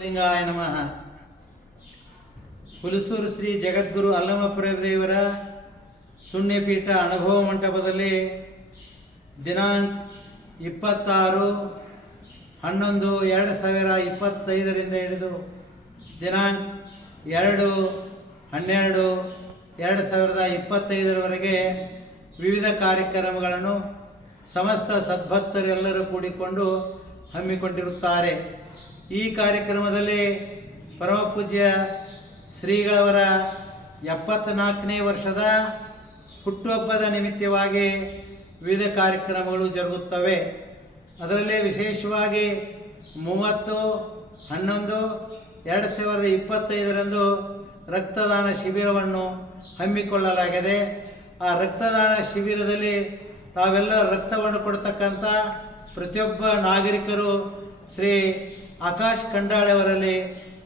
ಲಿಂಗಾಯ ನಮಃ. ಹುಲಸೂರು ಶ್ರೀ ಜಗದ್ಗುರು ಅಲ್ಲಮಪ್ರಭುದೇವರ ಶೂನ್ಯಪೀಠ ಅನುಭವ ಮಂಟಪದಲ್ಲಿ ದಿನಾಂಕ 26/11/2025 ಹಿಡಿದು ದಿನಾಂಕ 2/12/2025 ವಿವಿಧ ಕಾರ್ಯಕ್ರಮಗಳನ್ನು ಸಮಸ್ತ ಸದ್ಭಕ್ತರೆಲ್ಲರೂ ಕೂಡಿಕೊಂಡು ಹಮ್ಮಿಕೊಂಡಿರುತ್ತಾರೆ. ಈ ಕಾರ್ಯಕ್ರಮದಲ್ಲಿ ಪರಮಪೂಜ್ಯ ಶ್ರೀಗಳವರ 74ನೇ ವರ್ಷದ ಹುಟ್ಟುಹಬ್ಬದ ನಿಮಿತ್ತವಾಗಿ ವಿವಿಧ ಕಾರ್ಯಕ್ರಮಗಳು ಜರುಗುತ್ತವೆ. ಅದರಲ್ಲಿ ವಿಶೇಷವಾಗಿ 30/11/2025 ರಕ್ತದಾನ ಶಿಬಿರವನ್ನು ಹಮ್ಮಿಕೊಳ್ಳಲಾಗಿದೆ. ಆ ರಕ್ತದಾನ ಶಿಬಿರದಲ್ಲಿ ತಾವೆಲ್ಲ ರಕ್ತವನ್ನು ಕೊಡ್ತಕ್ಕಂಥ ಪ್ರತಿಯೊಬ್ಬ ನಾಗರಿಕರು ಶ್ರೀ ಆಕಾಶ್ ಖಂಡಾಳೆ ಅವರಲ್ಲಿ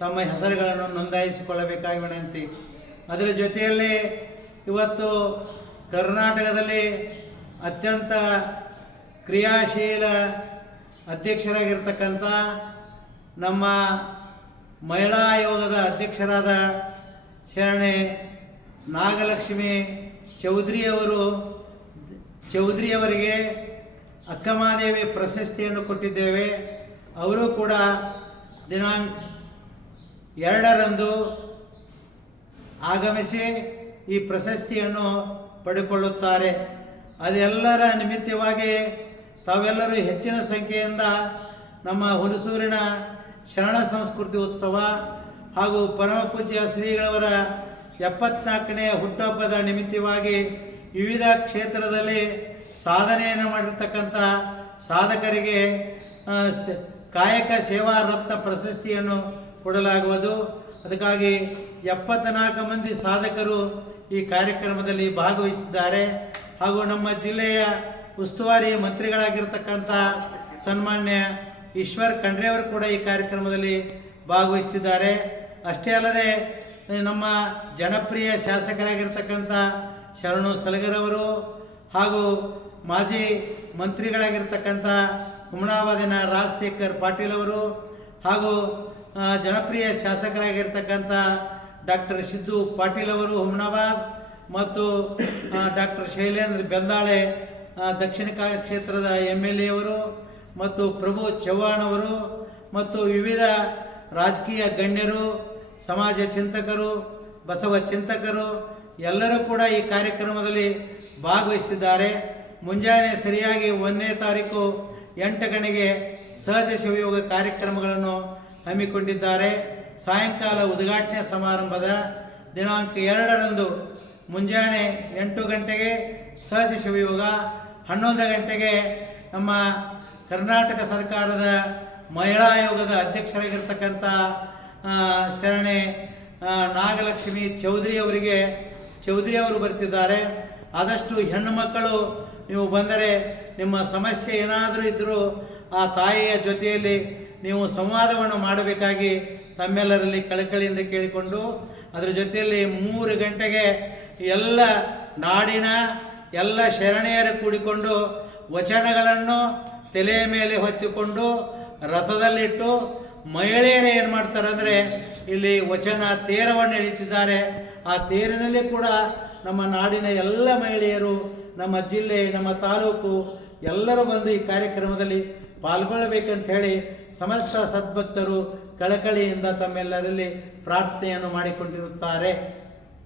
ತಮ್ಮ ಹೆಸರುಗಳನ್ನು ನೋಂದಾಯಿಸಿಕೊಳ್ಳಬೇಕಾಗಿ ವಿನಂತಿ. ಅದರ ಜೊತೆಯಲ್ಲಿ ಇವತ್ತು ಕರ್ನಾಟಕದಲ್ಲಿ ಅತ್ಯಂತ ಕ್ರಿಯಾಶೀಲ ಅಧ್ಯಕ್ಷರಾಗಿರ್ತಕ್ಕಂಥ ನಮ್ಮ ಮಹಿಳಾ ಆಯೋಗದ ಅಧ್ಯಕ್ಷರಾದ ಶರಣೆ ನಾಗಲಕ್ಷ್ಮಿ ಚೌಧರಿಯವರಿಗೆ ಅಕ್ಕಮಹಾದೇವಿ ಪ್ರಶಸ್ತಿಯನ್ನು ಕೊಟ್ಟಿದ್ದೇವೆ. ಅವರು ಕೂಡ ದಿನಾಂಕ 2ರಂದು ಆಗಮಿಸಿ ಈ ಪ್ರಶಸ್ತಿಯನ್ನು ಪಡೆದುಕೊಳ್ಳುತ್ತಾರೆ. ಅದೆಲ್ಲರ ನಿಮಿತ್ತವಾಗಿ ತಾವೆಲ್ಲರೂ ಹೆಚ್ಚಿನ ಸಂಖ್ಯೆಯಿಂದ ನಮ್ಮ ಹುಲಸೂರಿನ ಶರಣ ಸಂಸ್ಕೃತಿ ಉತ್ಸವ ಹಾಗೂ ಪರಮಪೂಜ್ಯ ಶ್ರೀಗಳವರ 74ನೇ ಹುಟ್ಟುಹಬ್ಬದ ನಿಮಿತ್ತವಾಗಿ ವಿವಿಧ ಕ್ಷೇತ್ರದಲ್ಲಿ ಸಾಧನೆಯನ್ನು ಮಾಡಿರ್ತಕ್ಕಂಥ ಸಾಧಕರಿಗೆ ಕಾಯಕ ಸೇವಾ ರತ್ನ ಪ್ರಶಸ್ತಿಯನ್ನು ಕೊಡಲಾಗುವುದು. ಅದಕ್ಕಾಗಿ 74 ಮಂದಿ ಸಾಧಕರು ಈ ಕಾರ್ಯಕ್ರಮದಲ್ಲಿ ಭಾಗವಹಿಸಿದ್ದಾರೆ. ಹಾಗೂ ನಮ್ಮ ಜಿಲ್ಲೆಯ ಉಸ್ತುವಾರಿ ಮಂತ್ರಿಗಳಾಗಿರ್ತಕ್ಕಂಥ ಸನ್ಮಾನ್ಯ ಈಶ್ವರ್ ಖಂಡ್ರೆಯವರು ಕೂಡ ಈ ಕಾರ್ಯಕ್ರಮದಲ್ಲಿ ಭಾಗವಹಿಸುತ್ತಿದ್ದಾರೆ. ಅಷ್ಟೇ ಅಲ್ಲದೆ ನಮ್ಮ ಜನಪ್ರಿಯ ಶಾಸಕರಾಗಿರ್ತಕ್ಕಂಥ ಶರಣು ಸಲಗರವರು ಹಾಗೂ ಮಾಜಿ ಮಂತ್ರಿಗಳಾಗಿರ್ತಕ್ಕಂಥ ಹುಮನಾಬಾದಿನ ರಾಜಶೇಖರ್ ಪಾಟೀಲ್ ಅವರು ಹಾಗೂ ಜನಪ್ರಿಯ ಶಾಸಕರಾಗಿರ್ತಕ್ಕಂಥ ಡಾಕ್ಟರ್ ಸಿದ್ದು ಪಾಟೀಲ್ ಅವರು ಹುಮನಾಬಾದ್ ಮತ್ತು ಡಾಕ್ಟರ್ ಶೈಲೇಂದ್ರ ಬೆಂದಾಳೆ ದಕ್ಷಿಣ ಕ್ಷೇತ್ರದ MLA ಅವರು ಮತ್ತು ಪ್ರಭು ಚವ್ಹಾಣ್ ಅವರು ಮತ್ತು ವಿವಿಧ ರಾಜಕೀಯ ಗಣ್ಯರು, ಸಮಾಜ ಚಿಂತಕರು, ಬಸವ ಚಿಂತಕರು ಎಲ್ಲರೂ ಕೂಡ ಈ ಕಾರ್ಯಕ್ರಮದಲ್ಲಿ ಭಾಗವಹಿಸುತ್ತಿದ್ದಾರೆ. ಮುಂಜಾನೆ ಸರಿಯಾಗಿ 1ನೇ ತಾರೀಕು 8 ಗಂಟೆಗೆ ಸಹಜ ಶಿವಯೋಗ ಕಾರ್ಯಕ್ರಮಗಳನ್ನು ಹಮ್ಮಿಕೊಂಡಿದ್ದಾರೆ. ಸಾಯಂಕಾಲ ಉದ್ಘಾಟನೆ ಸಮಾರಂಭದ ದಿನಾಂಕ 2ರಂದು ಮುಂಜಾನೆ 8 ಗಂಟೆಗೆ ಸಹಜ ಶಿವಯೋಗ, 11 ಗಂಟೆಗೆ ನಮ್ಮ ಕರ್ನಾಟಕ ಸರ್ಕಾರದ ಮಹಿಳಾ ಆಯೋಗದ ಅಧ್ಯಕ್ಷರಾಗಿರ್ತಕ್ಕಂಥ ಶರಣೆ ನಾಗಲಕ್ಷ್ಮಿ ಚೌಧರಿಯವರು ಬರ್ತಿದ್ದಾರೆ. ಆದಷ್ಟು ಹೆಣ್ಣು ಮಕ್ಕಳು ನೀವು ಬಂದರೆ ನಿಮ್ಮ ಸಮಸ್ಯೆ ಏನಾದರೂ ಇದ್ದರೂ ಆ ತಾಯಿಯ ಜೊತೆಯಲ್ಲಿ ನೀವು ಸಂವಾದವನ್ನು ಮಾಡಬೇಕಾಗಿ ತಮ್ಮೆಲ್ಲರಲ್ಲಿ ಕಳಕಳಿಯಿಂದ ಕೇಳಿಕೊಂಡು, ಅದರ ಜೊತೆಯಲ್ಲಿ 3 ಗಂಟೆಗೆ ಎಲ್ಲ ನಾಡಿನ ಎಲ್ಲ ಶರಣೆಯರು ಕೂಡಿಕೊಂಡು ವಚನಗಳನ್ನು ತಲೆಯ ಮೇಲೆ ಹೊತ್ತಿಕೊಂಡು ರಥದಲ್ಲಿಟ್ಟು ಮಹಿಳೆಯರು ಏನು ಮಾಡ್ತಾರೆ ಅಂದರೆ ಇಲ್ಲಿ ವಚನ ತೇರವನ್ನು ಎಳೀತಿದ್ದಾರೆ. ಆ ತೇರಿನಲ್ಲಿ ಕೂಡ ನಮ್ಮ ನಾಡಿನ ಎಲ್ಲ ಮಹಿಳೆಯರು, ನಮ್ಮ ಜಿಲ್ಲೆ, ನಮ್ಮ ತಾಲೂಕು ಎಲ್ಲರೂ ಬಂದು ಈ ಕಾರ್ಯಕ್ರಮದಲ್ಲಿ ಪಾಲ್ಗೊಳ್ಳಬೇಕಂತ ಹೇಳಿ ಸಮಸ್ತ ಸದ್ಭಕ್ತರು ಕಳಕಳಿಯಿಂದ ತಮ್ಮೆಲ್ಲರಲ್ಲಿ ಪ್ರಾರ್ಥನೆಯನ್ನು ಮಾಡಿಕೊಂಡಿರುತ್ತಾರೆ.